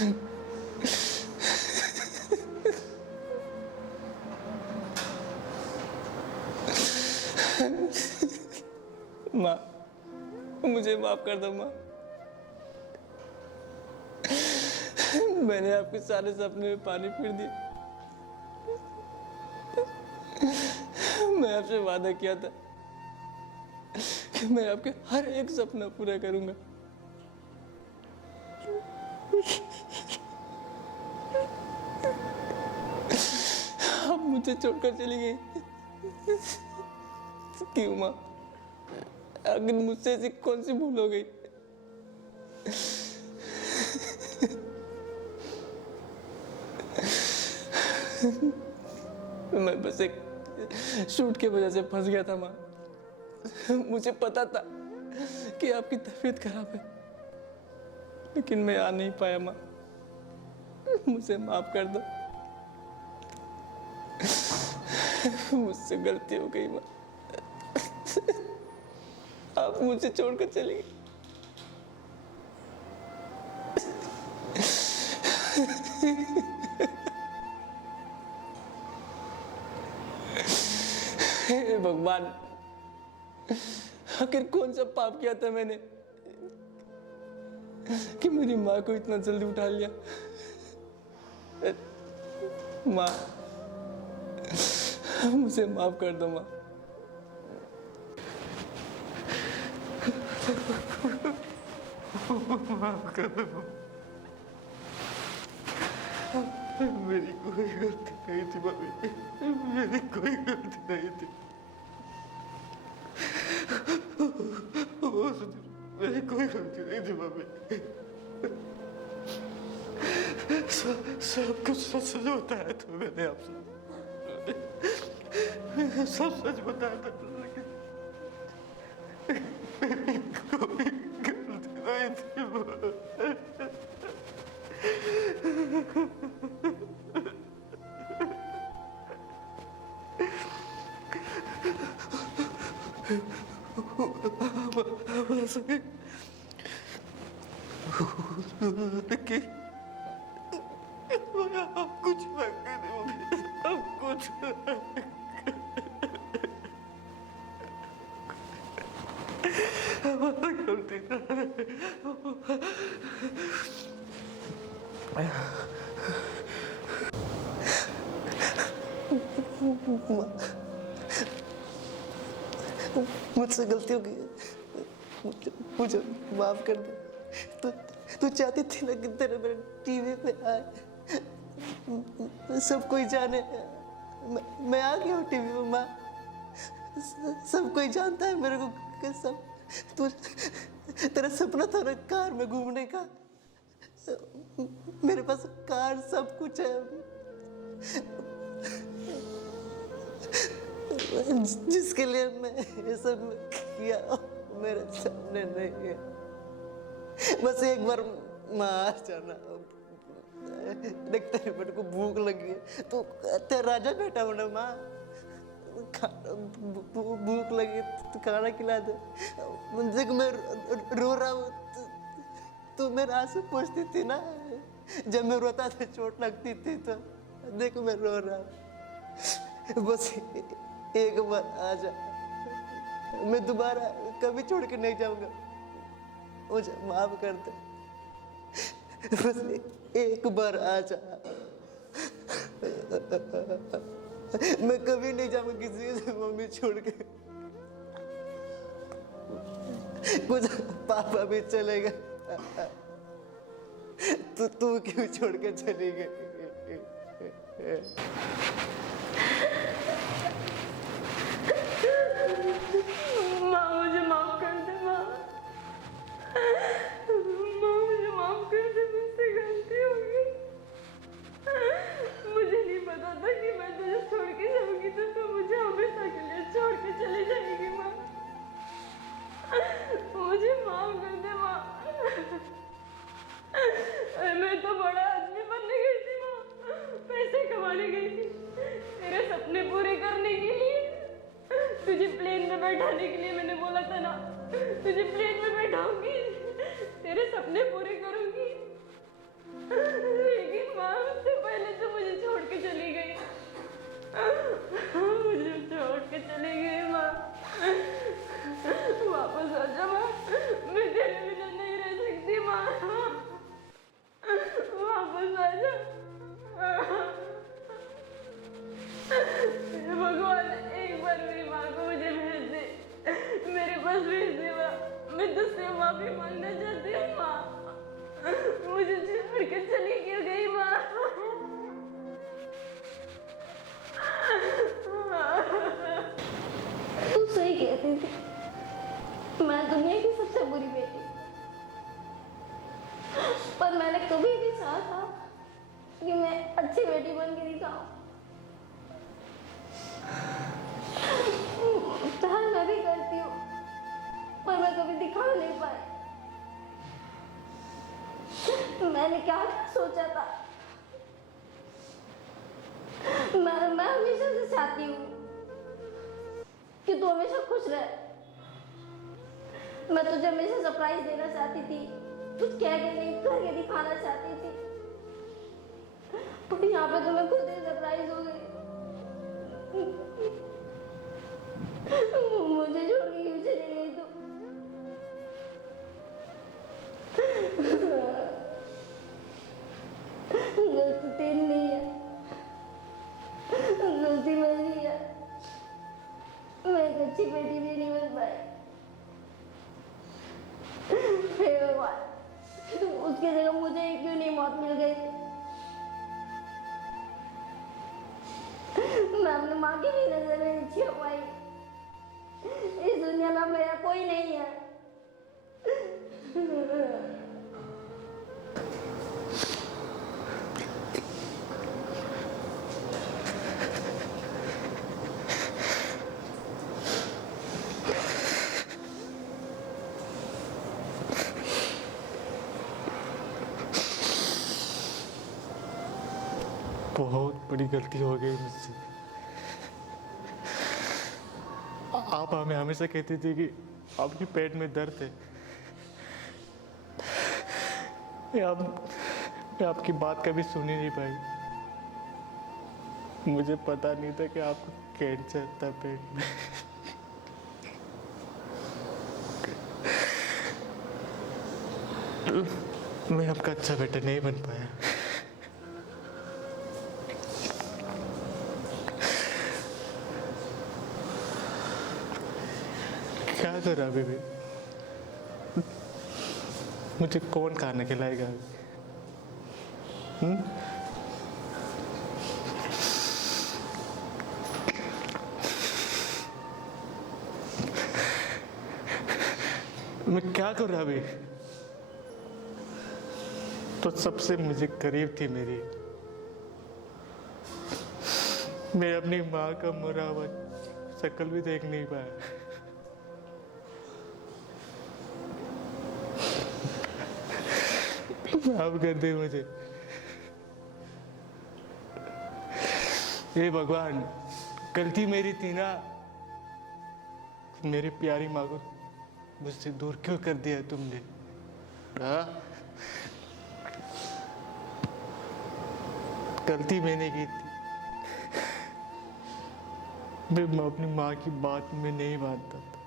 माँ, मुझे माफ कर दो माँ। मैंने आपके सारे सपने में पानी फिर दिया। मैं आपसे वादा किया था कि मैं आपके हर एक सपना पूरा करूंगा। आप मुझे छोड़कर चली गई। क्यों माँ? आखिर मुझसे ऐसी कौन सी भूल हो गई? मैं बस एक शूट की वजह से फंस गया था माँ। मुझे पता था कि आपकी तबीयत खराब है, लेकिन मैं आ नहीं पाया माँ। मुझे माफ कर दो। मुझसे गलती हो गई माँ। आप मुझे छोड़कर चली गई। हे भगवान, आखिर कौन सा पाप किया था मैंने कि मेरी माँ को इतना जल्दी उठा लिया? माँ, मुझे माफ कर दो माँ। माफ कर दो। मेरी कोई गलती नहीं थी मम्मी, मेरी कोई गलती नहीं थी। मेरी कोई गलती नहीं थी मम्मी। सब कुछ सच सच बताया था मैंने आपसे, सब सच बताया था, लेकिन मेरी कोई गलती नहीं थी। लेकिन आप कुछ लग नहीं, आप कुछ हमारा गलती मुझसे गलती हो गई है, मुझे माफ कर दे। तू चाहती थी ना कि तेरे मेरे टीवी पे आए, सब कोई जाने। मैं आ गया हूँ टीवी पे माँ। सब कोई जानता है मेरे को कि सब तू, तेरा सपना था ना कार में घूमने का। मेरे पास कार सब कुछ है, जिसके लिए मैं ये सब किया मेरे सामने नहीं है। बस एक बार मार जाना। देख, तेरे बेटे को भूख लगी है, तो तेरा राजा बेटा हो ना माँ। भूख लगी तो खाना खिला दे। देख, मैं रो रहा हूँ तो मेरे आंसू पूछती थी ना। जब मैं रोता था चोट लगती थी तो देख मैं रो रहा हूँ। बस एक बार आ जा, मैं दोबारा कभी छोड़ के नहीं जाऊंगा। मुझे माफ कर दे, बस एक बार आ जा। मैं कभी नहीं जाऊंगा किसी से मम्मी छोड़ के। कुछ पापा भी चले गए तो तू क्यों छोड़ के चली गई? माँ मुझे माफ कर दे माँ। माँ मुझे माफ कर दे, मुझसे गलती हो गई। मुझे नहीं पता था कि मैं तुझे छोड़ के जाऊंगी तो तू मुझे हमेशा के लिए छोड़ के चली जाएगी माँ। मुझे माफ कर दे माँ। मैं तो बड़ा आदमी बनने गई थी माँ, पैसे कमाने गई थी तेरे सपने पूरे करने के लिए, तुझे प्लेन में बैठाने अच्छी बेटी बन के दिखाऊं। प्यार मैं भी करती हूँ पर मैं कभी दिखा नहीं पाई। मैंने क्या सोचा था, मैं हमेशा से चाहती हूँ कि तू हमेशा खुश रहे। मैं तुझे हमेशा सरप्राइज देना चाहती थी, कुछ कह के नहीं करके दिखाना चाहती थी, पर यहाँ पे तो मैं खुद ही सरप्राइज हो गई। मुझे छोड़ के क्यों चली गई तू? गलती तेरी नहीं है, गलती मेरी है। मैं एक अच्छी बेटी भी नहीं बन पाई। हे भगवान, उसकी जगह मुझे क्यों नहीं मौत मिल गई? मैं अपनी माँ की भी नजर में नीचे हो पाई। इस दुनिया में मेरा कोई नहीं है। बहुत बड़ी गलती हो गई मुझसे। आप हमें हमेशा कहती थी कि आपके पेट में दर्द है। मैं आपकी बात कभी सुन ही नहीं पाई। मुझे पता नहीं था कि आपको कैंसर था पेट में। मैं आपका अच्छा बेटा नहीं बन पाया। क्या करा अभी भी? मुझे कौन खाना खिलाएगा? मैं क्या करूँ अभी? तो सबसे मुझे करीब थी मेरी। मैं अपनी माँ का मरा हुआ शक्ल भी देख नहीं पाया। माफ कर दे मुझे। हे भगवान, गलती मेरी थी ना। मेरी प्यारी माँ को मुझसे दूर क्यों कर दिया तुमने? हाँ? गलती मैंने की थी। मैं अपनी माँ की बात में नहीं मानता था।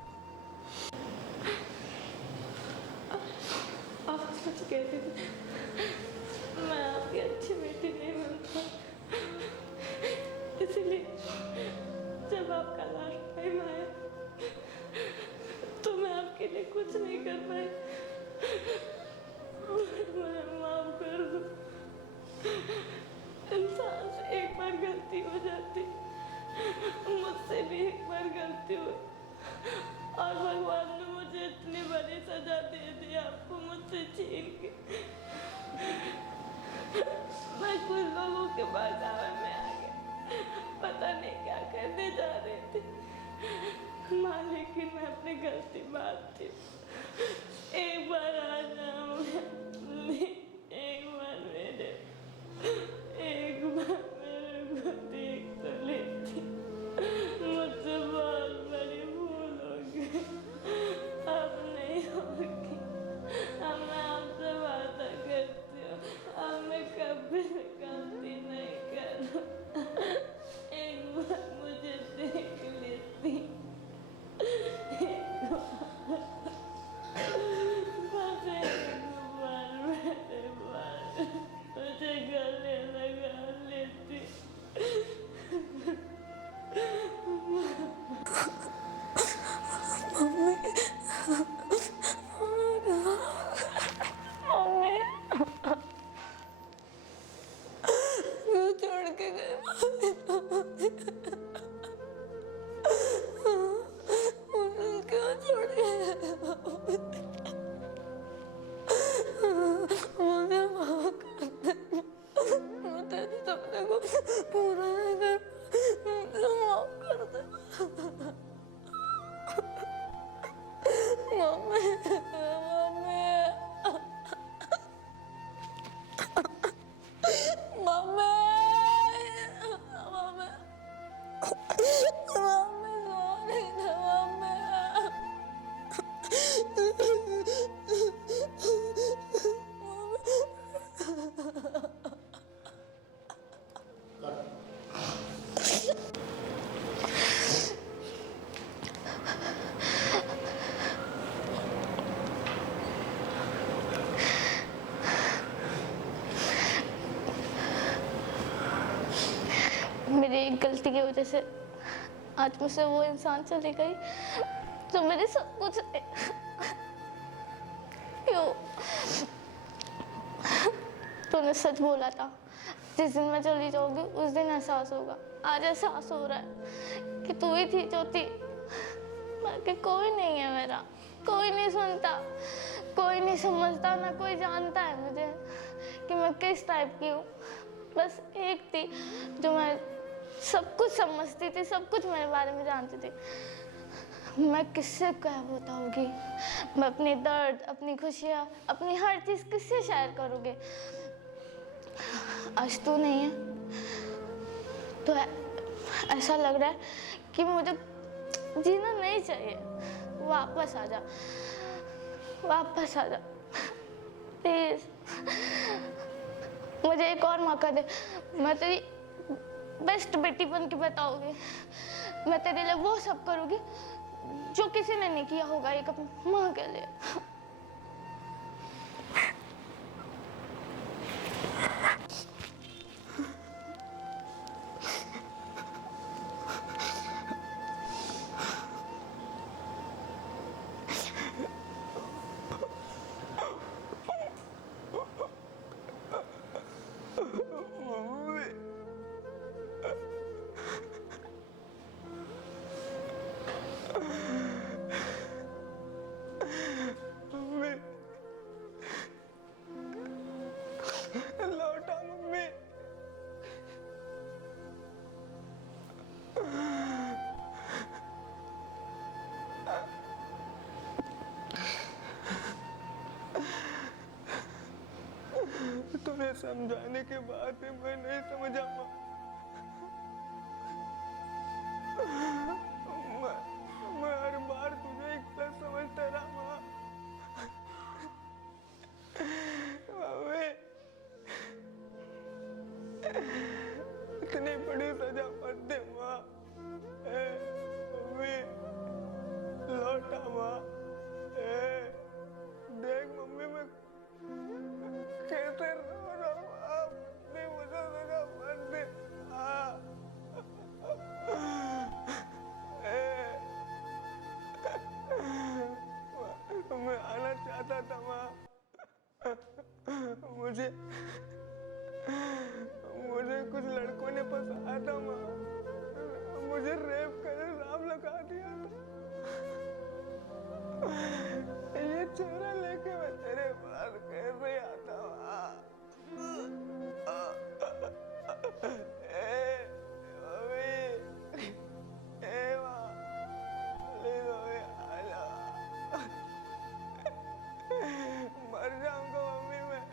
आप सच कहते थे, मैं आपकी अच्छी बेटी नहीं बनता। इसलिए जब आपका लास्ट टाइम आया तो मैं आपके लिए कुछ नहीं कर पाई। मुझे माफ कर दो। इंसान से एक बार गलती हो जाती, मुझसे भी एक बार गलती हुई और भगवान ने मुझे इतनी बड़ी सजा दे दी आपको मुझसे छीन के। मैं कुछ लोगों के बहकावे में आ गया, पता नहीं क्या करने जा रहे थे। माँ लेकिन मैं अपनी गलती मानती हूँ। एक बार आ जाओ, एक बार मेरे को देख तो लेती। मुझसे बहुत बड़ी भूल हो गई, अब नहीं होगी। अब मैं आपसे वादा करती हूँ, अब मैं कभी गलती नहीं करूँ। एक बार मुझे देख लेती। गलती की वजह से आज मुझसे वो इंसान चली गई जो मेरे सब कुछ है। क्यों? तूने सच बोला था, जिस दिन मैं चली जाऊंगी उस दिन एहसास होगा। आज एहसास हो रहा है कि तू ही थी जो थी, बाकी कोई नहीं है मेरा। कोई नहीं सुनता, कोई नहीं समझता, ना कोई जानता है मुझे कि मैं किस टाइप की हूँ। बस एक थी जो मैं सब कुछ समझती थी, सब कुछ मेरे बारे में जानती थी। मैं किससे क्या बताऊंगी? मैं अपने दर्द, अपनी खुशियाँ, अपनी हर चीज़ किससे शेयर करूँगी? आज तू नहीं है तो ऐसा लग रहा है कि मुझे जीना नहीं चाहिए। वापस आ जा, वापस आ जा प्लीज। मुझे एक और मौका दे, मैं तेरी बेस्ट बेटी बन के बताऊंगी। मैं तेरे लिए वो सब करूंगी जो किसी ने नहीं किया होगा एक अपनी माँ के लिए। लौटा मम्मी। तुम्हें समझाने के बाद भी मैं नहीं समझा माँ। मैं हर बार तुझे एक प्लस समझता रहा माँ। मम्मी, इतनी बड़ी सजा मत दे माँ। मम्मी लौटा माँ। देख मम्मी मैं कैसे रो रहा हूँ। आप नहीं मुझे सजा मत दे। मैं आना चाहता था माँ। मुझे कुछ लड़कों ने फंसाया था माँ। मुझे रेप कर इल्जाम लगा दिया था। ये चेहरा लेके मैं तेरे पास कैसे आता माँ? मर जाऊंगा मम्मी मैं।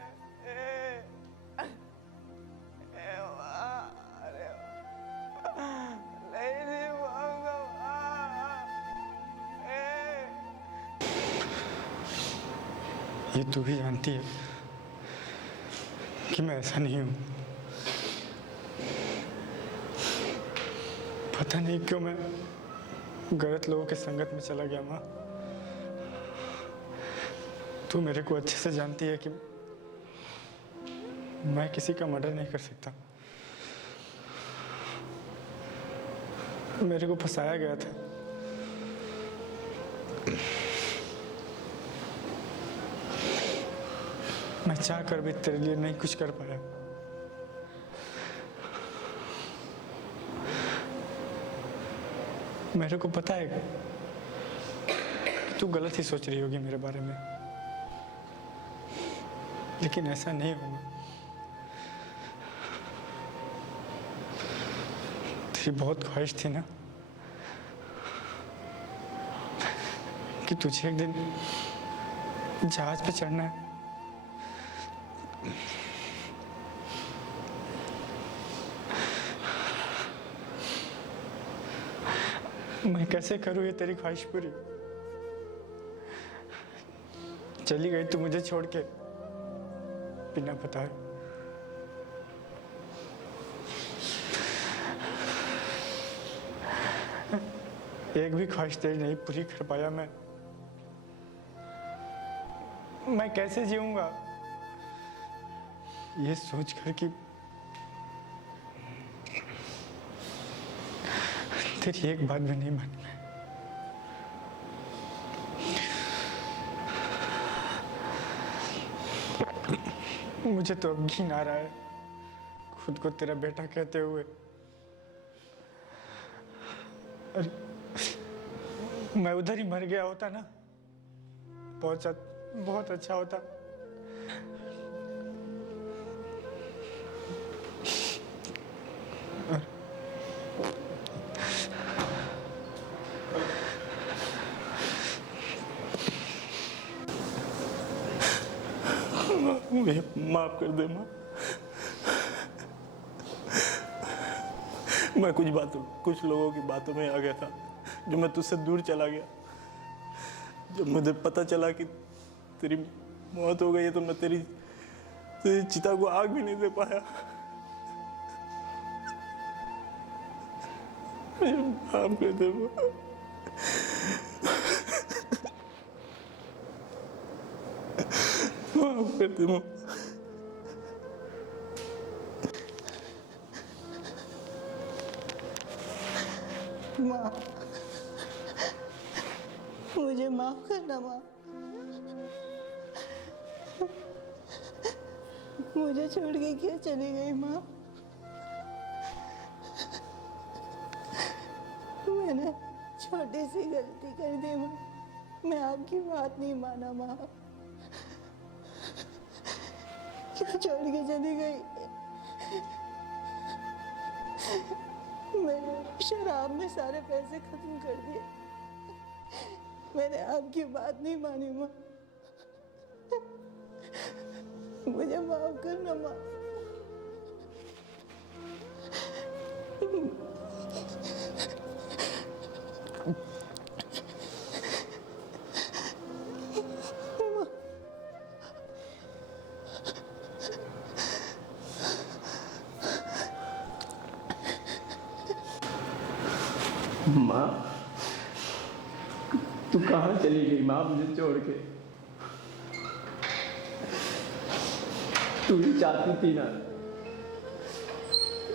अरे नहीं जी पाऊंगा। ये तू भी जानती है कि मैं ऐसा नहीं हूं। पता नहीं क्यों मैं गलत लोगों के संगत में चला गया माँ। तू मेरे को अच्छे से जानती है कि मैं किसी का मर्डर नहीं कर सकता। मेरे को फंसाया गया था। मैं चाह कर भी तेरे लिए नहीं कुछ कर पाया। मेरे को पता है कि तू गलत ही सोच रही होगी मेरे बारे में, लेकिन ऐसा नहीं होगा। तेरी बहुत ख्वाहिश थी ना कि तुझे एक दिन जहाज पे चढ़ना है। मैं कैसे करूं ये तेरी ख्वाहिश पूरी? चली गई तू मुझे छोड़ के बिना बताए। एक भी ख्वाहिश तेरी नहीं पूरी कर पाया मैं। मैं कैसे जीऊंगा ये सोच कर कि तेरी एक बात भी नहीं मानी मैं। मुझे तो अब घिन आ रहा है खुद को तेरा बेटा कहते हुए। अरे मैं उधर ही मर गया होता ना, बहुत अच्छा होता। मुझे माफ कर दे माँ। मैं कुछ लोगों की बातों में आ गया था, जो मैं तुझसे दूर चला गया। जब मुझे पता चला कि तेरी मौत हो गई है तो मैं तेरी चिता को आग भी नहीं दे पाया। मुझे माफ कर दे माँ। माफ कर दे माँ। माँ, मुझे माफ करना माँ। मुझे छोड़ के क्यों चली गई माँ? मैंने छोटी सी गलती कर दी माँ। मैं आपकी बात नहीं माना माँ। क्यों छोड़ के चली गई? मैंने शराब में सारे पैसे खत्म कर दिए। मैंने आपकी बात नहीं मानी माँ। मुझे माफ करना माँ। माँ, तू कहाँ चली गई माँ मुझे छोड़ के? तू ही चाहती थी ना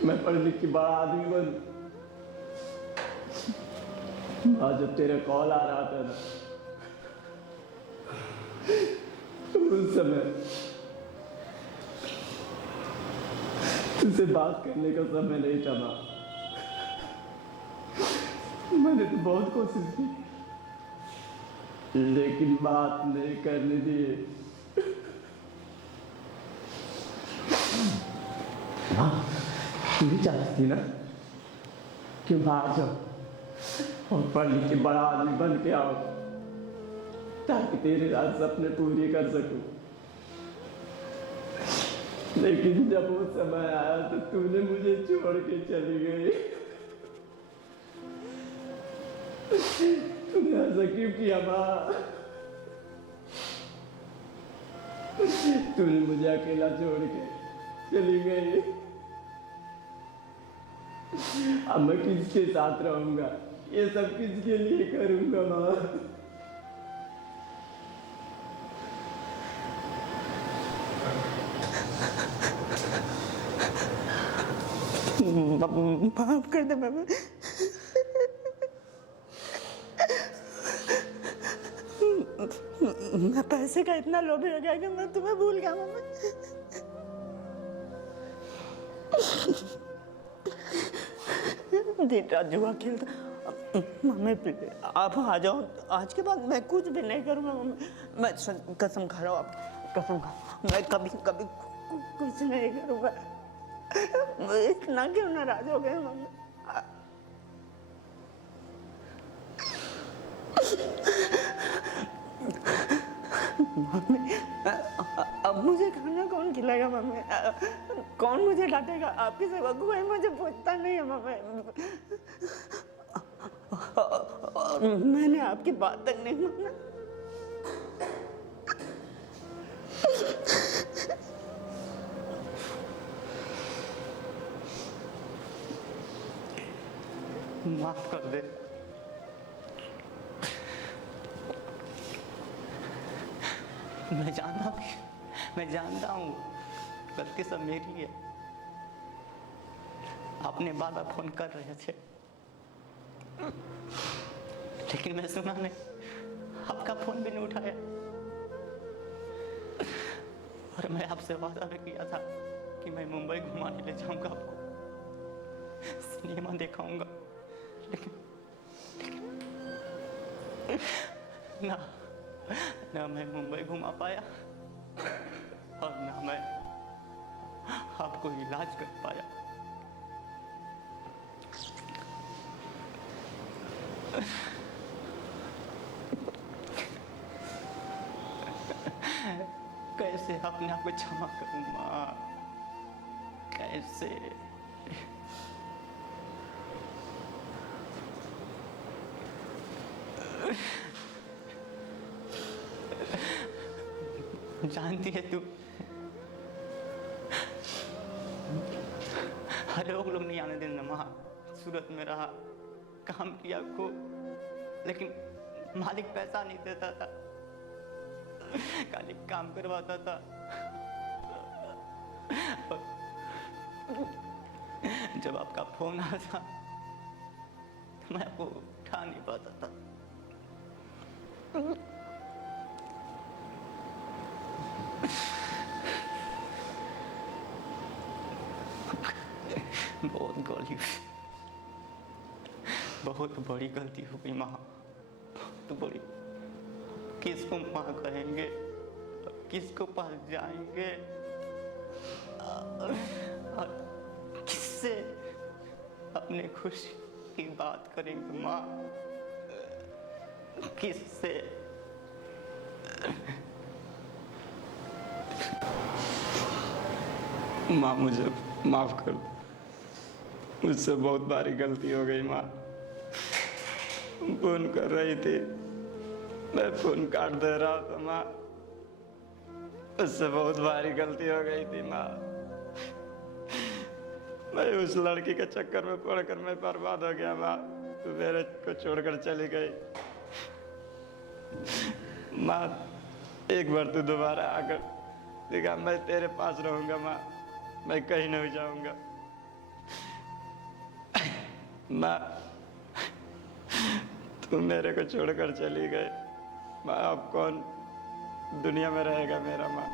मैं पढ़ लिख के बड़ा आदमी बनूं। माँ, जब तेरा कॉल आ रहा था ना, उस समय तुझसे बात करने का समय नहीं था माँ। मैंने तो बहुत कोशिश की, लेकिन बात नहीं करने दिए। हाँ, तू भी चाहती थी ना कि बाहर जाओ और पढ़ लिख के बड़ा आदमी बन के आओ, ताकि तेरे राज सपने पूरे कर सकूं। लेकिन जब वो समय आया तो तूने मुझे छोड़ के चली गई। तूने ऐसा क्यों किया माँ? तूने मुझे अकेला छोड़ के चली गई। अब मैं किसके साथ रहूंगा? ये सब किसके लिए करूंगा माँ? माफ कर दे मामा। मैं पैसे का इतना लोभी हो गया कि मैं तुम्हें भूल गया मामा। दिन रात जुआ खेलता। मम्मी प्लीज आप आ जाओ। आज के बाद मैं कुछ भी नहीं करूँगा मम्मी। मैं कसम खा रहा हूँ आपकी कसम खा। मैं कभी कभी कुछ नहीं करूँगा। इतना क्यों नाराज हो गए मम्मी? मम्मी अब मुझे खाना कौन खिलाएगा मम्मी? कौन मुझे डांटेगा? आपके सिवा कोई मुझे पूछता नहीं है मम्मी। मैंने आपकी बात तक नहीं माना। माफ कर दे। मैं जानता हूँ गलती सब मेरी है। आपने बार बार फोन कर रहे थे, लेकिन मैं सुना नहीं, आपका फोन भी नहीं उठाया। और मैं आपसे वादा भी किया था कि मैं मुंबई घुमाने ले जाऊंगा, आपको सिनेमा दिखाऊंगा, लेकिन ना ना मैं मुंबई घुमा पाया और ना मैं आपको इलाज कर पाया। कैसे अपने आप को क्षमा करूं माँ, कैसे? जानती है तू, हर लोग नहीं आने देना माँ। सूरत में रहा, काम किया को, लेकिन मालिक पैसा नहीं देता था, खाली काम करवाता था। जब आपका फोन आता तो मैं आपको उठा नहीं पाता था। बहुत बड़ी गलती हो गई माँ, बहुत बड़ी। किसको माँ कहेंगे, किसको पास जाएंगे और किससे अपने खुशी की बात करेंगे माँ, किससे? माँ मुझे माफ कर दो, मुझसे बहुत भारी गलती हो गई माँ। फोन कर रही थी, मैं फोन काट दे रहा था माँ, उससे बहुत भारी गलती हो गई थी माँ। मैं उस लड़की के चक्कर में पड़कर मैं बर्बाद हो गया माँ, तू मेरे को छोड़कर चली गई माँ। एक बार तू दोबारा आकर देखा, मैं तेरे पास रहूंगा माँ, मैं कहीं नहीं जाऊंगा माँ। तू मेरे को छोड़कर चली गई माँ, अब कौन दुनिया में रहेगा मेरा माँ?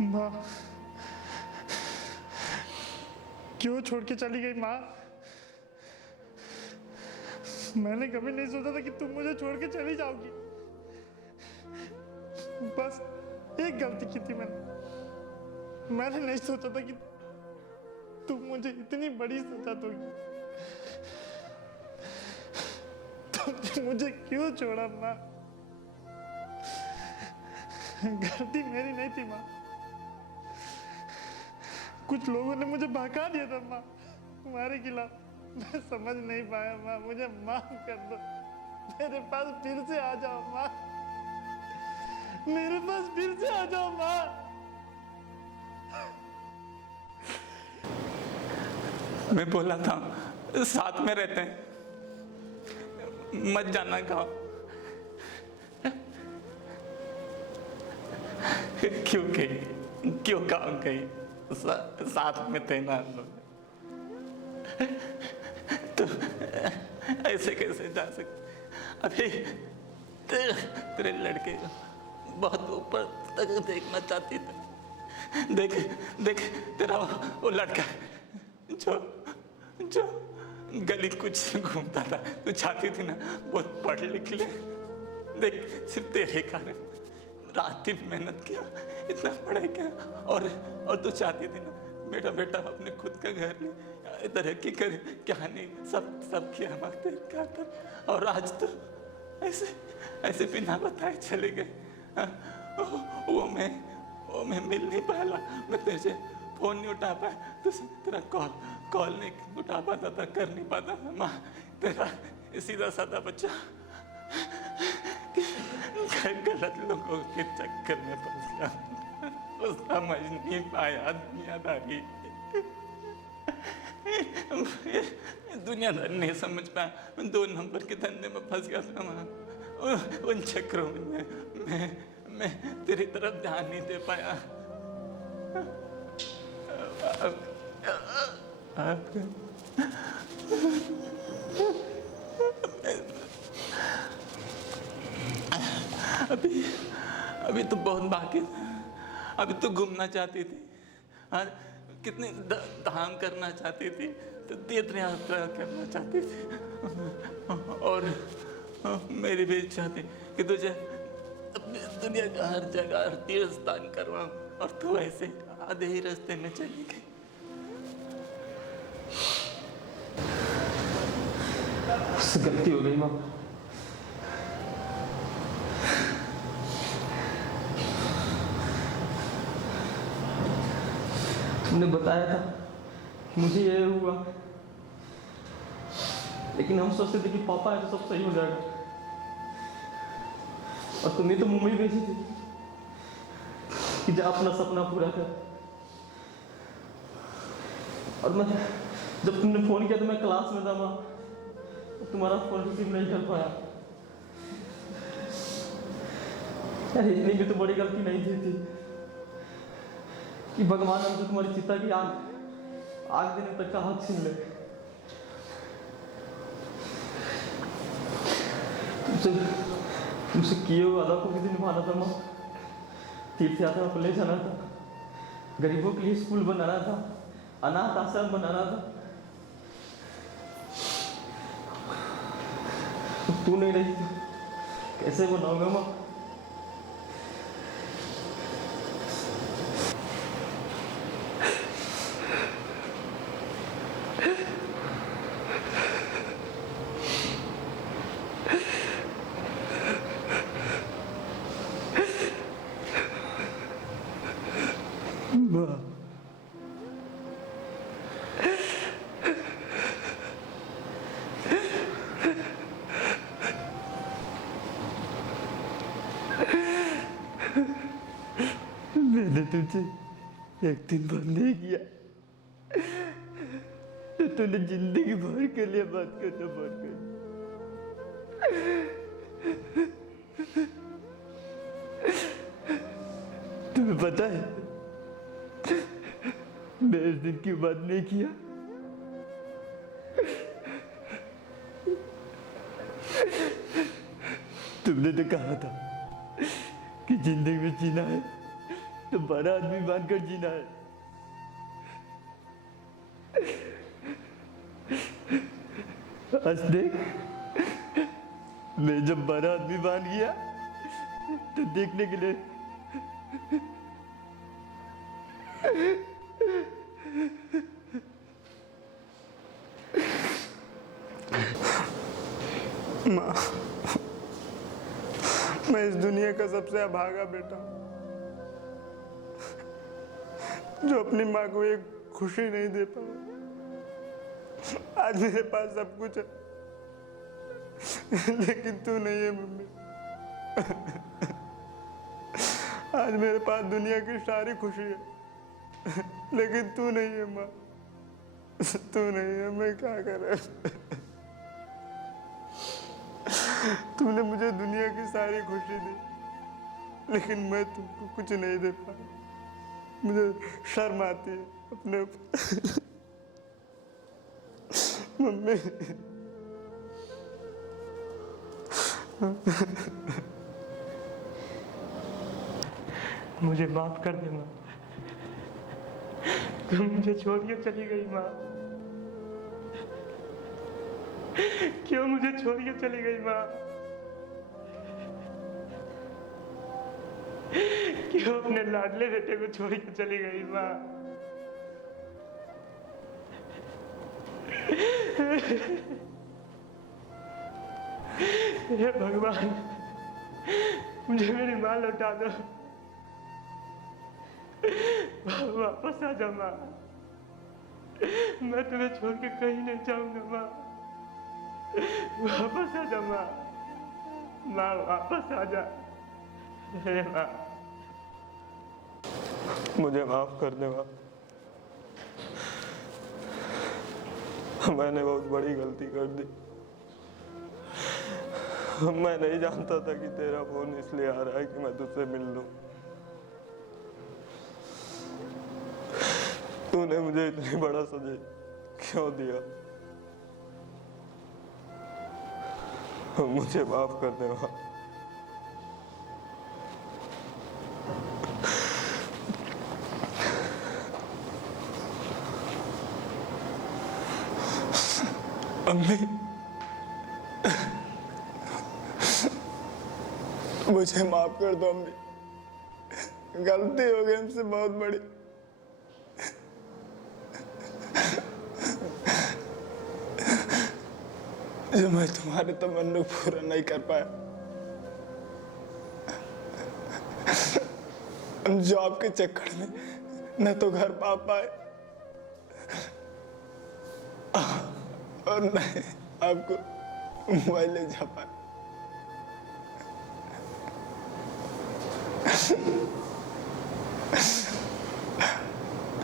माँ क्यों छोड़ के चली गई माँ? मैंने कभी नहीं सोचा था कि तुम मुझे छोड़ के चली जाओगी। बस एक गलती की थी मैंने नहीं सोचा था कि तुम मुझे इतनी बड़ी सजा दोगी। तुमने मुझे क्यों छोड़ा माँ? गलती मेरी नहीं थी माँ, कुछ लोगों ने मुझे बहका दिया था माँ तुम्हारे खिलाफ। मैं समझ नहीं पाया माँ, मुझे माफ कर दो। मेरे पास फिर से आ जाओ माँ, मेरे पास फिर से आ जाओ माँ। मैं बोला था साथ में रहते हैं, मत जाना गाँव। क्यों गई, क्यों गाँव गई? साथ में थे ना हम लोग, तो ऐसे कैसे जा सकते? अभी तेरे लड़के बहुत ऊपर तक देखना चाहती थी। देख देख तेरा वो लड़का जो गली कुछ घूमता था, तू चाहती थी ना बहुत पढ़ लिख ले। देख सिर्फ तेरे कारण रात दिन मेहनत किया, इतना पढ़ाई किया, और तू चाहती थी ना बेटा बेटा अपने खुद का घर ले, तरक्की करे, क्या नहीं सब किया हमारे तेरे खातिर। और आज तो ऐसे बिना बताए चले गए। वो मैं मिल नहीं पाया, मैं तुझे फोन नहीं उठा पाया, तुझे तेरा कॉल नहीं उठा पाता था, कर नहीं पाता था माँ। तेरा सीधा साधा बच्चा गलत लोगों के चक्कर में फंस गया, वो समझ नहीं पाया दुनियादारी। दुनियादारी नहीं समझ पाया, मैं 2 नंबर के धंधे में फंस गया था वहाँ। उन चक्करों में मैं तेरी तरफ ध्यान नहीं दे पाया। अभी तो बहुत बाकी था। अभी तो घूमना चाहती थी, हाँ, कितने धाम करना चाहती थी, तो तीर्थ यात्रा करना चाहती थी। और मेरी भी इच्छा थी कि तुझे अपनी दुनिया का हर जगह, हर तीर्थ स्थान करवाऊं, और तू ऐसे आधे ही रास्ते में चली गई। गलती हो गई माँ। तुमने बताया था कि मुझे ये हुआ, लेकिन हम सोचते थे कि पापा है तो सब सही हो जाएगा, और तुम्हें तो मुंबई भेजी थी कि जा अपना सपना पूरा कर। और मैं जब तुमने फोन किया तो मैं क्लास में था माँ, तुम्हारा फोन रिसीव नहीं कर पाया। यार इतनी भी तो बड़ी गलती नहीं थी कि भगवान हमसे तुम्हारी चिता की आग देने तक का हाथ छीन ले। तुमसे किए हुए वादा को किसी निभाना था माँ। तीर्थ यात्रा को ले जाना था, गरीबों के लिए स्कूल बनाना था, अनाथ आश्रम बनाना था। तू नहीं रही थी, कैसे बनाऊंगा माँ? मैंने तुझे एक दिन बंद नहीं किया तो तूने जिंदगी भर के लिए बात करना बंद कर दिया। तुम्हें पता है मैं इस दिन की बात नहीं किया? तुमने तो कहा था कि जिंदगी में जीना है तो 12 आदमी बांधकर जीना है। आज देख, मैं जब 12 आदमी बांध गया तो देखने के लिए माँ, मैं इस दुनिया का सबसे अभागा बेटा हूँ जो अपनी माँ को एक खुशी नहीं दे पाया। आज मेरे पास सब कुछ है, लेकिन तू नहीं है मम्मी। आज मेरे पास दुनिया की सारी खुशी है, लेकिन तू नहीं है माँ। तू नहीं है, मैं क्या करूं? तूने मुझे दुनिया की सारी खुशी दी, लेकिन मैं तुमको कुछ नहीं दे पाया। मुझे शर्म आती है अपने ऊपर। मम्मी, मुझे माफ कर दे माँ। तुम मुझे छोड़ के चली गई माँ। क्यों मुझे छोड़ के चली गई माँ? क्यों अपने लाडले बेटे को छोड़ के चली गई माँ? हे भगवान, मुझे मेरी माँ लौटा दो। वापस आ जा माँ। मैं तुम्हें छोड़ के कहीं नहीं जाऊंगा माँ। वापस आ जा माँ। माँ वापस आ जा। हे माँ, मुझे माफ कर दे माँ। मैंने बहुत बड़ी गलती कर दी। मैं नहीं जानता था कि तेरा फोन इसलिए आ रहा है कि मैं तुझसे मिल लूं। तूने मुझे इतनी बड़ा सजा क्यों दिया? मुझे माफ कर दे माँ। अम्मी, मुझे माफ कर दो अम्मी, गलती हो गई हमसे बहुत बड़ी। जो मैं तुम्हारे तमन्ना पूरा नहीं कर पाया, हम जॉब के चक्कर में न तो घर पा पाए और न आपको मोबाइल ले जा पाए।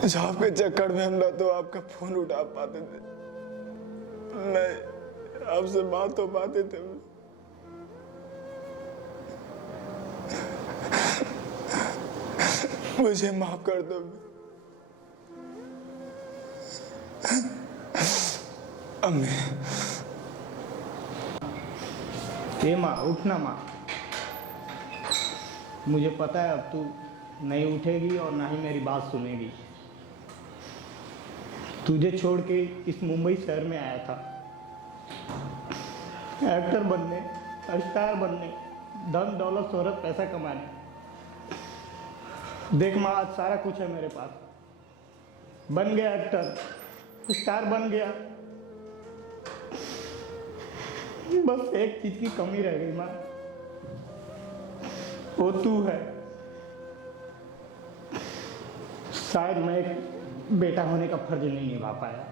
जॉब के चक्कर में हम ना तो आपका फोन उठा पाते थे, नहीं आपसे बात हो पाते थे। मुझे माफ कर दो अम्मी। ए माँ, उठना माँ। मुझे पता है अब तू नहीं उठेगी और ना ही मेरी बात सुनेगी। तुझे छोड़ के इस मुंबई शहर में आया था एक्टर बनने, स्टार बनने, धन दौलत शोहरत पैसा कमाने। देख माँ, आज सारा कुछ है मेरे पास। बन गया एक्टर, स्टार बन गया, बस एक चीज की कमी रह गई माँ, वो तू है। शायद मैं एक बेटा होने का फर्ज नहीं निभा पाया।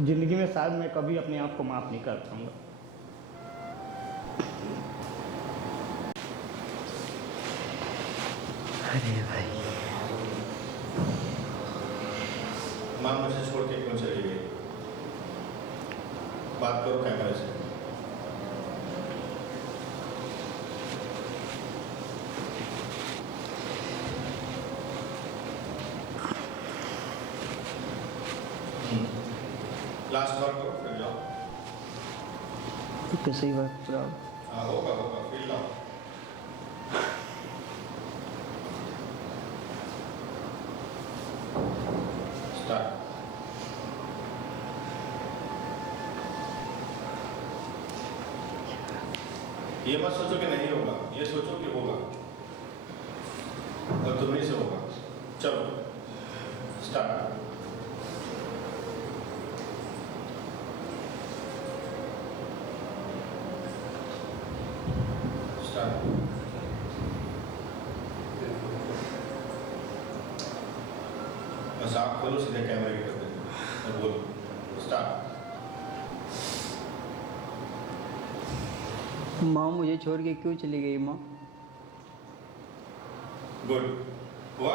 जिंदगी में शायद मैं कभी अपने आप को माफ नहीं कर पाऊंगा। अरे भाई, माँ मुझे छोड़ के क्यों चली गई? बात करो कैमरे से। लास्ट बार करो, फिर जाओ। कैसी बात पूरा? हाँ होगा होगा, फिर लाओ। स्टार्ट। ये मत सोचो कि नहीं होगा, ये सोचो कि होगा और तुम्हीं से होगा। चलो स्टार्ट। बस आप खोलो, सीधे कैमरे की तरफ और बोलो स्टार्ट। माँ मुझे छोड़ के क्यों चली गई माँ? गुड हुआ।